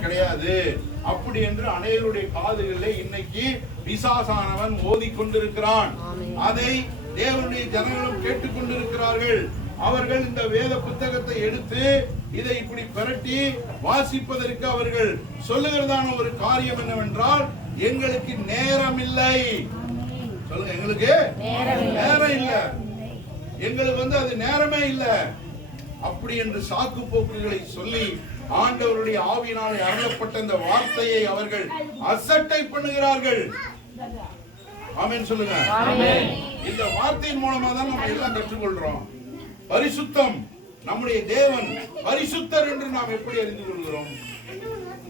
கிடையாது. அப்படி என்று அநேகருடைய காதுகளிலே இன்னைக்கு பிசாசானவன் ஓதிக் கொண்டிருக்கிறான். அதை தேவனுடைய ஜனங்களும் கேட்டுக்கொண்டிருக்கிறார்கள் அவர்கள் இந்த வேத புத்தகத்தை எடுத்து இதை இப்படி பிரட்டி வாசிப்பதற்கு அவர்கள் சொல்லுகிறதான ஒரு காரியம் என்னவென்றால் எங்களுக்கு நேரம் இல்லை சொல்லுங்க எங்களுக்கு நேரம் இல்ல. எங்களுக்கு வந்து அது நேரமே இல்ல. அப்படி என்று சாக்கு போக்குகளை சொல்லி ஆண்டவருடைய ஆவியினாலே அருளப்பட்ட இந்த வார்த்தையை அவர்கள் அசட்டை பண்ணுகிறார்கள். ஆமென் சொல்லுங்க. இந்த வார்த்தையின் மூலமா தான் நம்ம எல்லாம் கற்றுக்கொள்றோம். பரிசுத்தம் நம்முடைய தேவன் பரிசுத்தர் என்று நாம் எப்படி அறிந்து கொள்கிறோம்?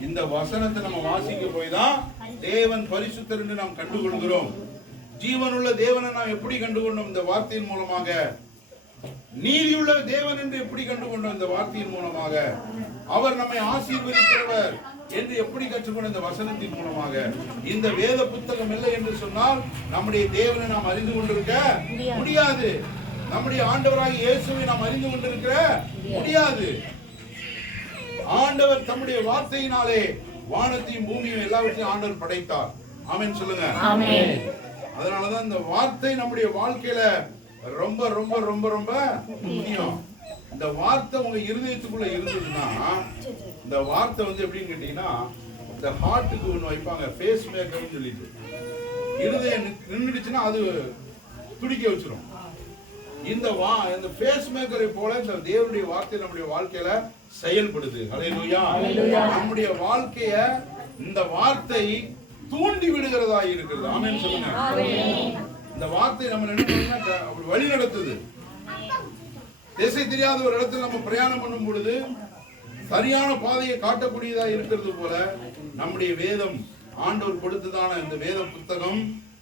இந்த வசனத்தை நம்ம வாசிக்க போய் தான் தேவன் பரிசுத்தர் என்று நாம் கண்டுகொள்கிறோம். ஜீவனுள்ள தேவனை நாம் எப்படி கண்டுகொண்டோம்? இந்த வார்த்தையின் மூலமாக. நீதியுள்ள தேவன் என்று எப்படி கண்டுகொண்டோம் இந்த வார்த்தையின் மூலமாக? அவர் நம்மை ஆசீர்வதிக்கிறவர் என்று எப்படி கற்றுக்கொண்ட இந்த வசனத்தின் மூலமாக? இந்த வேத புத்தகம் இல்லை என்று சொன்னால் நம்முடைய தேவனை நாம் அறிந்து கொண்டிருக்க முடியாது. நம்முடைய ஆண்டவராகிய இயேசுவை நாம் அறிந்து கொண்டிருக்கிற முடியாது. ஆண்டவர் தம்முடைய வார்த்தையினாலே வானத்தையும் பூமியும் எல்லாவற்றையும் ஆண்டவர் படைத்தார். ஆமென் சொல்லுங்க. அதனாலதான் இந்த வார்த்தை நம்முடைய வாழ்க்கையில ரொம்ப ரொம்ப ரொம்ப ரொம்ப முக்கியம். இந்த வார்த்தை உங்க இருதயத்துக்குள்ள இருந்ததுன்னா இந்த வார்த்தை வந்து எப்படின்னு கேட்டீங்கன்னா இந்த ஹார்ட்டுக்கு ஒண்ணு வைப்பாங்க ஃபேஸ் மேக்கர்னு சொல்லிட்டு. இருதயம் நின்னுடுச்சுன்னா அது துடிக்க வச்சிரும். இந்த வா இந்த ஃபேஸ் மேக்கரை போல இந்த தேவனுடைய வார்த்தை நம்முடைய வாழ்க்கையில செயல்படுது. ஹalleluya. நம்முடைய வாழ்க்கைய இந்த வார்த்தை தூண்டி விடுகிறதா இருக்கிறது ஆமென் சொல்லுங்க. இந்த வார்த்தை நம்ம என்ன அப்படி வழி நடத்துது. திசை தெரியாத ஒரு இடத்துல நம்ம பிரயாணம் பண்ணும் பொழுது சரியான பாதையை காட்டக்கூடியதா இருக்கிறது போல நம்முடைய வேதம் ஆண்டவர் கொடுத்ததான இந்த வேத புத்தகம்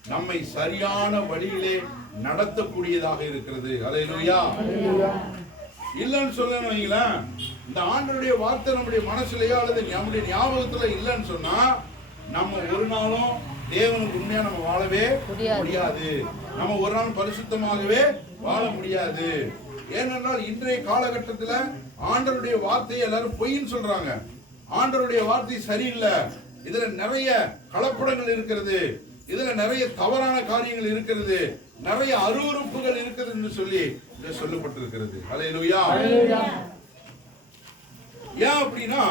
நம்மை சரியான வழியிலே நடத்தக்கூடியதாக இருக்கிறது. அலையிலுயா. இல்லைன்னு சொல்லணும் வைங்களேன் இந்த ஆண்டருடைய வார்த்தை நம்முடைய மனசுலயோ அல்லது நம்முடைய ஞாபகத்துல இல்லைன்னு சொன்னா நம்ம ஒரு நாளும் தேவனுக்கு உண்மையா நம்ம வாழவே முடியாது. நம்ம ஒரு நாள் பரிசுத்தமாகவே வாழ முடியாது. ஏனென்றால் இன்றைய காலகட்டத்துல ஆண்டருடைய வார்த்தையை எல்லாரும் பொய்ன்னு சொல்றாங்க. ஆண்டருடைய வார்த்தை சரியில்லை. இதுல நிறைய கலப்படங்கள் இருக்கிறது. இதுல நிறைய தவறான காரியங்கள் இருக்கிறது. நிறைய அருவருப்புகள் இருக்கிறது என்று சொல்லி சொல்லப்பட்டிருக்கிறது. அலையலுயா ஏன் அப்படின்னா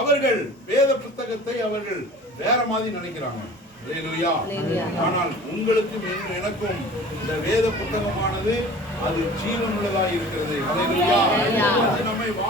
அவர்கள் வேத புத்தகத்தை அவர்கள் வேற மாதிரி நினைக்கிறாங்க. ஆனால் உங்களுக்கும் என்- எனக்கும் இந்த வேத புத்தகமானது அது ஜீவனுள்ளதா இருக்கிறது.